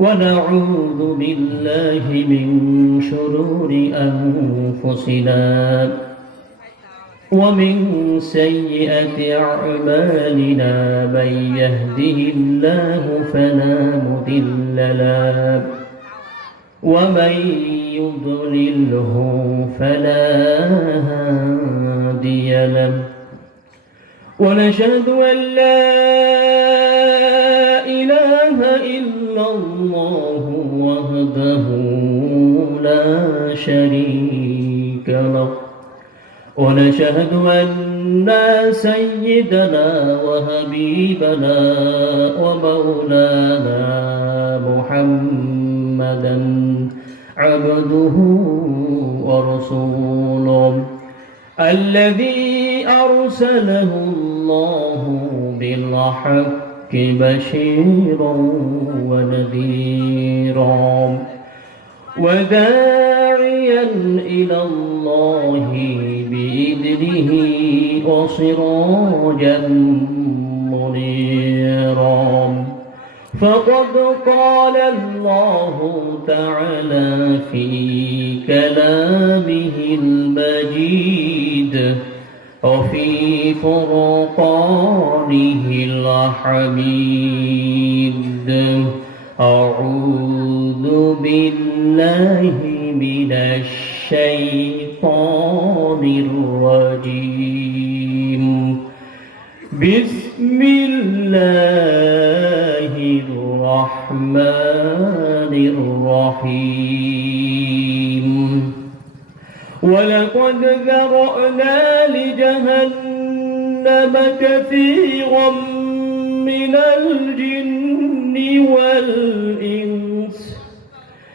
ونعوذ بالله من شرور أنفسنا ومن سيئة أعمالنا من يهده الله فلا مضل له ومن يضلله فلا هادي له ونشهد أن لا شريك له ونشهد أن سيدنا وحبيبنا ومولانا محمدا عبده ورسوله الذي أرسله الله بالحق بشيرا ونذيرا. وداعيا إلى الله بإذنه وسراجا منيرا. فقد قال الله تعالى في كلامه المجيد وفي فرقانه الحميد أعوذ بالله من الشيطان الرجيم. بسم الله الرحمن الرحيم. ولقد ذرأنا لجهنم كثيرا من الجن والإنس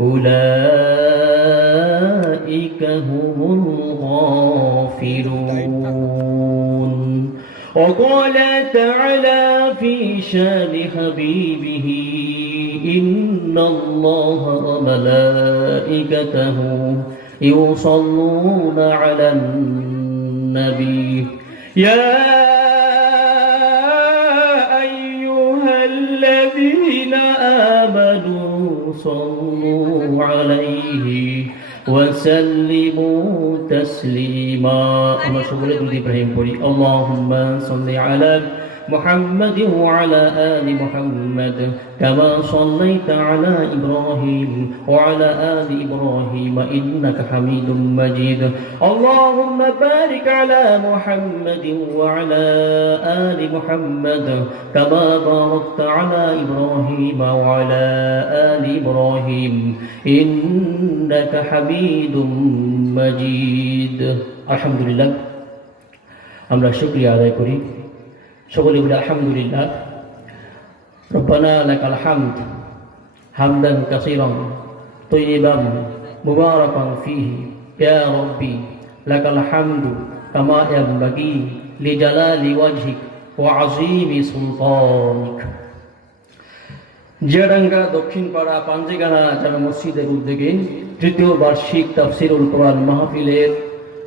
أولئك هم الغافلون. وقال تعالى في شان حبيبه إن الله وملائكته يصلون على النبي. يا صلوا عليه وسلموا تسليما. اللهم صل على إبراهيم اللهم صل على محمد وعلى آل محمد كما صليت على إبراهيم وعلى آل إبراهيم إنك حميد مجيد اللهم بارك على محمد وعلى آل محمد كما باركت على إبراهيم وعلى آل إبراهيم إنك حميد مجيد الحمد لله আমরা শুক্রিয়া আদায় করি সকলে বলি, আলহামদুলিল্লাহ। রব্বানা লাকাল হামদ হামদান কাসীরান তয়্যিবান মুবারাকান ফীহি। ইয়া রাব্বি লাকাল হামদু কামা ইয়ানবাগি লিজালালি ওয়াজহিক ওয়া আযীমি সুলতানিক। জিয়াডাঙ্গা দক্ষিণপাড়া পাঞ্জিগানা জামে মসজিদের উদ্যোগে তৃতীয় বার্ষিক তাফসিরুল কোরআন মাহফিলের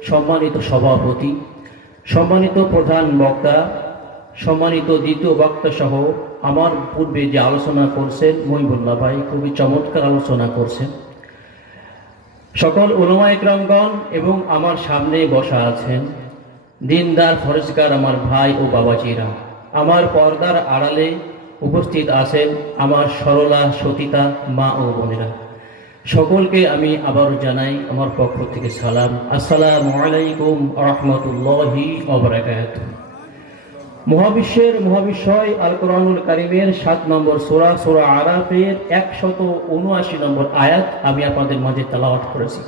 সম্মানিত সভাপতি, সম্মানিত প্রধান বক্তা সম্মানিত দ্বিতীয় বক্তা সহ আমার পূর্বে যে আলোচনা করছেন মহিবুল্লাহ ভাই, খুবই চমৎকার আলোচনা করছেন। সকল ওলমা একরমগণ এবং আমার সামনে বসা আছেন দিনদার ফরেজগার আমার ভাই ও বাবাজিরা। আমার পর্দার আড়ালে উপস্থিত আছেন আমার সরলা, সতীতা, মা ও বোনেরা। সকলকে আমি আবারও জানাই আমার পক্ষ থেকে সালাম। আসসালামু আলাইকুম রহমতুল্লাহি অবরাকাত মহাবিশ্বের মহাবিশ্বয় আল কোরআনুল কারিমের সাত নম্বর সোরা সোরা আরাফের একশত উনআশি নম্বর আয়াত আমি আপনাদের মাঝে তালাওয়াত করেছি।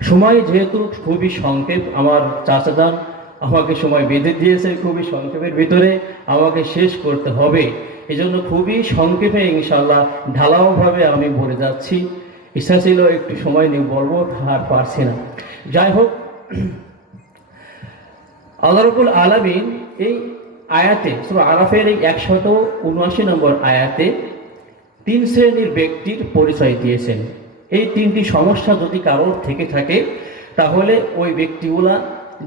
সময় যেহেতু খুবই সংক্ষেপ, আমার চাচাদান আমাকে সময় বেঁধে দিয়েছে খুবই সংক্ষেপের ভিতরে, আমাকে শেষ করতে হবে। এজন্য খুবই সংক্ষেপে ইনশাল্লাহ ঢালাওভাবে আমি বলে যাচ্ছি। ইচ্ছা ছিল একটু সময় নিয়ে বলব, আর পারছি না। যাই হোক, আল্লাহ রবুল আলমিন এই আয়াতে, সুরা আরাফের এই একশত উনআশি নম্বর আয়াতে তিন শ্রেণির ব্যক্তির পরিচয় দিয়েছেন। এই তিনটি সমস্যা যদি কারোর থেকে থাকে, তাহলে ওই ব্যক্তিগুলা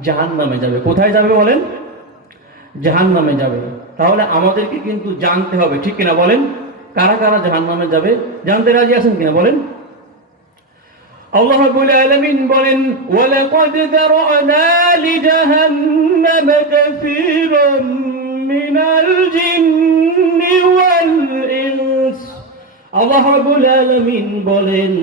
জাহান নামে যাবে। কোথায় যাবে বলেন? জাহান নামে যাবে। তাহলে আমাদেরকে কিন্তু জানতে হবে, ঠিক কিনা বলেন? কারা কারা জাহান নামে যাবে? জানতে রাজি আছেন কিনা বলেন? আল্লাহ রাব্বুল আলামিন বলেন, ওয়ালাকাদ দারআনা লিজাহান্নাম কাসীরাম মিনাল জিন্নি ওয়াল ইনস। আল্লাহ রাব্বুল আলামিন বলেন,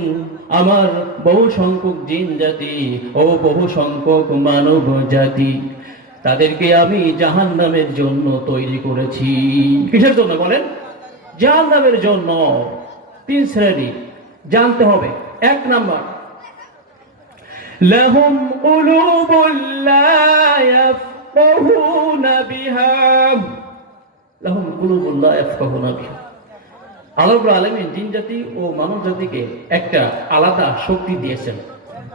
আমার বহু সংখ্যক জিন জাতি ও বহু সংখ্যক মানব জাতি, তাদেরকে আমি জাহান্নামের জন্য তৈরি করেছি। কিসের জন্য বলেন? জাহান্নামের জন্য। তিন শ্রেণি। জানতে হবে। এক নাম্বার لهم قلوب لا يفقهون بها لهم قلوب لا يفقهون بها আল্লাহ আলমিন জিন জাতি ও মানব জাতিকে একটা আলাদা শক্তি দিয়েছেন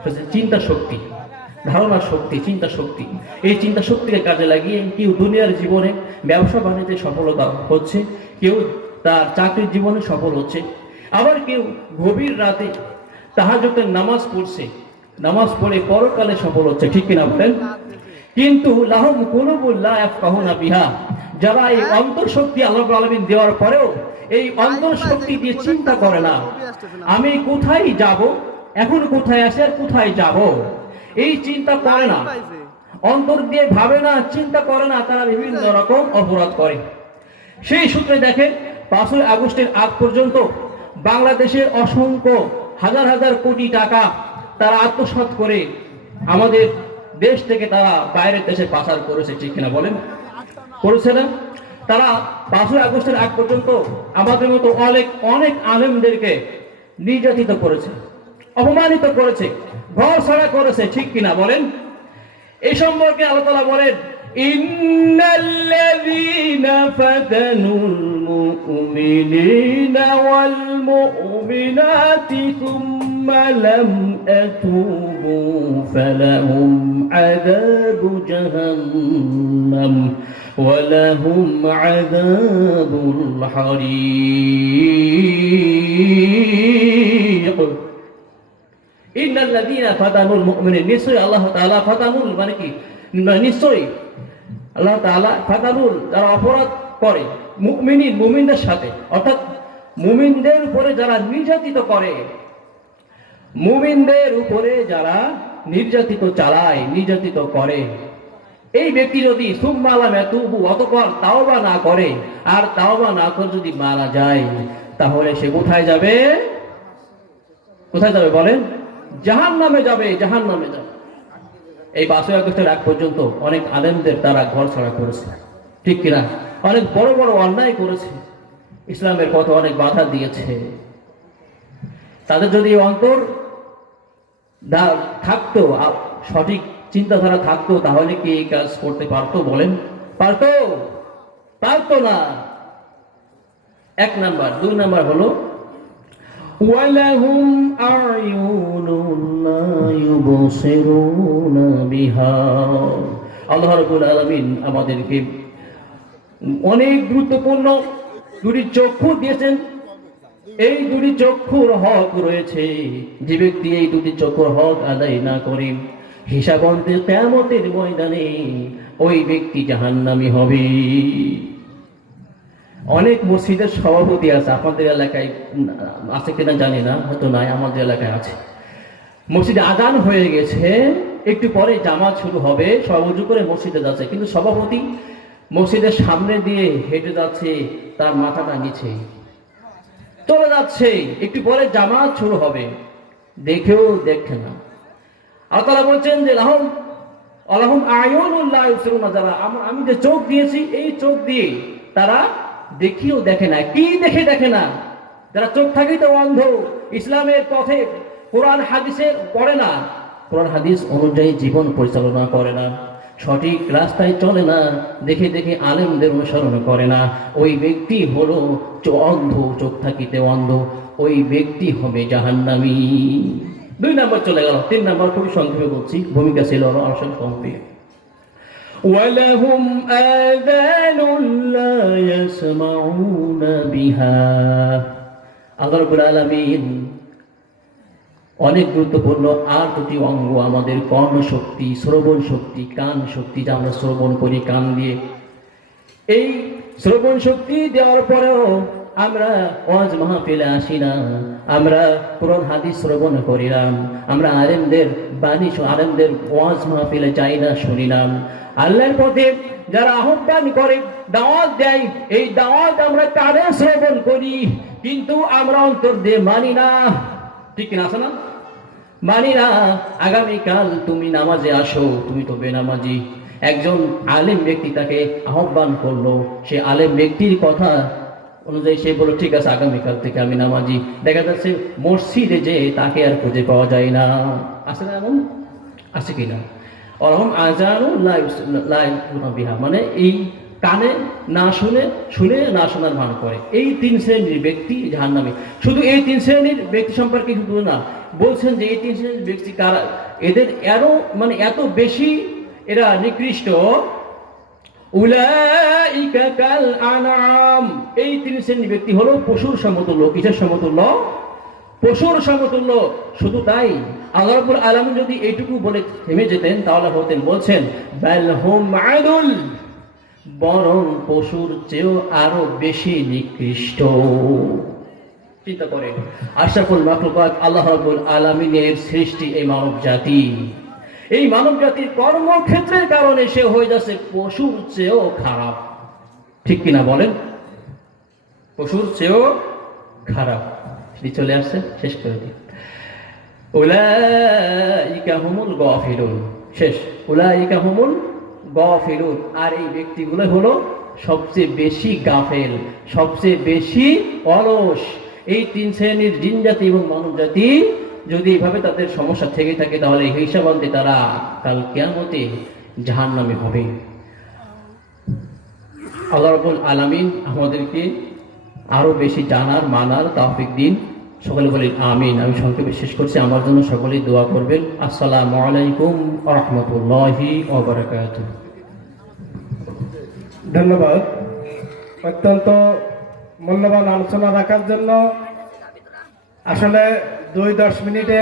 সেটা চিন্তা শক্তি ধারণা শক্তি চিন্তা শক্তি এই চিন্তা শক্তিকে কাজে লাগিয়ে কেউ দুনিয়ার জীবনে ব্যবসা বাণিজ্যে সফলতা হচ্ছে কেউ তার চাকরির জীবনে সফল হচ্ছে আবার কেউ গভীর রাতে তাহাজতের নামাজ পড়ছে নামাজ পড়ে পরকালে সফল হচ্ছে, ঠিক কিনা বলেন? কিন্তু লাহম কুলুবুল্লাহ কাহুনা বিহা। যারা এই অন্তর শক্তি আল্লাহ আলমিন দেওয়ার পরেও এই অন্তর শক্তি দিয়ে চিন্তা করে না, আমি কোথায় যাব? এখন কোথায় আসে কোথায় যাব? এই চিন্তা করে না। অন্তর দিয়ে ভাবে না, চিন্তা করে না, তারা বিভিন্ন রকম অপরাধ করে। সেই সূত্রে দেখেন, পাঁচই আগস্টের আগ পর্যন্ত বাংলাদেশের অসংখ্য হাজার হাজার কোটি টাকা তারা আত্মসাৎ করে আমাদের দেশ থেকে তারা বাইরের দেশে পাচার করেছে, ঠিক কিনা বলেন? করেছে না? তারা পাঁচই আগস্টের আগ পর্যন্ত আমাদের মতো অনেক অনেক আলেমদেরকে নির্যাতিত করেছে, অপমানিত করেছে, ঘর ছাড়া করেছে, ঠিক কিনা বলেন? এই সম্পর্কে আল্লাহ বলেন, ইন্নাল্লাযীনা ফাতানুল মুমিনিনা ওয়াল মুমিনাতি সুম্মা লাম আতুবু ফালাহুম আযাবু জাহান্নাম ولهم عذاب الحريق ইন্নাল্লাযীনা ফাতানুল মুমিনিন নিশ্চয়ই আল্লাহ তাআলা ফাতানুল মানে কি নিশ্চয়ই আল্লাহ তাআলা ফাতানুল যারা অপরাধ করে মুমিনিন মুমিনদের সাথে অর্থাৎ মুমিনদের উপরে যারা নির্যাতিত করে মুমিনদের উপরে যারা নির্যাতিত চালায়, নির্যাতিত করে, এই ব্যক্তি যদি সুম্মালা মেতুবু অতপর তাওবা না করে, আর তাওবা না করে যদি মারা যায়, তাহলে সে কোথায় যাবে? কোথায় যাবে বলেন? জাহান নামে যাবে জাহান নামে যাবে। এই পাঁচই আগস্টের আগ পর্যন্ত অনেক আলেমদের তারা ঘর ছাড়া করেছে। ঠিক কিনা? অনেক বড় বড় অন্যায় করেছে। ইসলামের পথে অনেক বাধা দিয়েছে। তাদের যদি অন্তর থাকতো সঠিক চিন্তাধারা থাকতো তাহলে কি এই কাজ করতে পারতো বলেন? পারতো? পারতো না। এক নাম্বার দুই নাম্বার হলো আল্লাহ আলামিন আমাদেরকে অনেক গুরুত্বপূর্ণ দুটি চক্ষু দিয়েছেন। এই দুটি চক্ষুর হক রয়েছে। যে ব্যক্তি এই দুটি চক্ষুর হক আদায় না করে, হিসাব অন্তে কেমতের ময়দানে ওই ব্যক্তি জাহান্নামী হবে। অনেক মসজিদের সভাপতি আছে, আপনাদের এলাকায় আছে কিনা জানি না, হয়তো নাই, আমাদের এলাকায় আছে। মসজিদে আদান হয়ে গেছে, একটু পরে জামাত শুরু হবে, সব করে মসজিদে যাচ্ছে, কিন্তু সভাপতি মসজিদের সামনে দিয়ে হেঁটে যাচ্ছে, তার মাথাটা নিচে যাচ্ছে, একটু পরে জামাত শুরু হবে। দেখেও দেখে না। আর তারা বলছেন যে, লাহম, আলহম আয়নুল্লাহ যারা আমি যে চোখ দিয়েছি, এই চোখ দিয়ে তারা দেখিও দেখে না। কি দেখে দেখে না? যারা চোখ থাকি তো অন্ধ। ইসলামের পথে কোরআন হাদিসে পড়ে না। কোরআন হাদিস অনুযায়ী জীবন পরিচালনা করে না। সঠিক রাস্তায় চলে না দেখে দেখে আলেমদের অনুসরণ করে না ওই ব্যক্তি হলো চ- অন্ধ চোখ থাকিতে অন্ধ ওই ব্যক্তি হবে জাহান্নামী দুই নম্বর চলে গেল তিন নম্বর খুবই সংক্ষেপে বলছি ভূমিকা ছিল আসল সংক্ষেপে ولهم آذان لا يسمعون بها আল্লাহ রাব্বুল আলামিন অনেক গুরুত্বপূর্ণ আর দুটি অঙ্গ আমাদের কর্ণ শক্তি শ্রবণ শক্তি কান শক্তি, যা আমরা শ্রবণ করি কান দিয়ে। এই শ্রবণ শক্তি দেওয়ার পরেও আমরা ওয়াজ মাহফিলে আসি না। আমরা কোরআন, হাদিস শ্রবণ করিলাম আমরা আলেমদের বাণী আলেমদের ওয়াজ মাহফিলে যাই না শুনিলাম আল্লাহর পথে যারা আহ্বান করে, দাওয়াত দেয়, এই দাওয়াত আমরা কানে শ্রবণ করি, কিন্তু আমরা অন্তর দিয়ে মানি না। ঠিক কিনা আছে না? না, আগামীকাল তুমি নামাজে আসো, তুমি তো বেনামাজি একজন আলেম ব্যক্তি তাকে আহ্বান করল, সে আলেম ব্যক্তির কথা অনুযায়ী সে বলল, ঠিক আছে, আগামীকাল থেকে আমি নামাজি। দেখা যাচ্ছে, মসজিদে যে তাকে আর খুঁজে পাওয়া যায় না। আছে না এমন? আছে কিনা অরহম আজানু বিহা। মানে এই কানে না শুনে শুনে না শোনার ভান করে। এই তিন শ্রেণির ব্যক্তি জাহান্নামে। শুধু এই তিন শ্রেণির ব্যক্তি সম্পর্কে শুধু না? বলছেন যে এই তিন শ্রেণির ব্যক্তি কারা? এদের আরও মানে এত বেশি এরা নিকৃষ্ট। এই তিন শ্রেণির ব্যক্তি হলো পশুর সমতুল্য। কিসের সমতুল্য? পশুর সমতুল্য। শুধু তাই, আল্লাহ আলম যদি এইটুকু বলে থেমে যেতেন, তাহলে হতেন বলছেন বরং পশুর চেয়েও আরও বেশি নিকৃষ্ট। চিন্তা করেন আশরাফুল মাখলুকাত আল্লাহ রাব্বুল আলামিনের সৃষ্টি এই মানব জাতি এই মানব জাতির কর্মক্ষেত্রের কারণে সে হয়ে যাচ্ছে পশুর চেয়েও খারাপ। ঠিক কিনা বলেন? পশুর চেয়েও খারাপ। চলে আসছে শেষ করে দিই উলাইকা হুমুল গফিলুন। শেষ। উলাইকা হুমুল গফিলুন। আর এই ব্যক্তিগুলো হলো সবচেয়ে বেশি গাফেল সবচেয়ে বেশি অলস। এই তিন শ্রেণির জিন জাতি এবং মানব জাতি যদি এভাবে তাদের সমস্যা থেকে থাকে, তাহলে এই হিসাবান্তে তারা কাল কেয়ামতে জাহান্নামে হবে। আল্লাহ রাব্বুল আলামিন আমাদেরকে আরও বেশি জানার, মানার তাফিক দিন। সকলে বলেন আমিন। আমি সংক্ষেপে শেষ করছি। আমার জন্য সকলেই দোয়া করবেন। আসসালামু আলাইকুম রহমতুল্লাহি ধন্যবাদ। অত্যন্ত মূল্যবান আলোচনা রাখার জন্য আসলে দুই দশ মিনিটে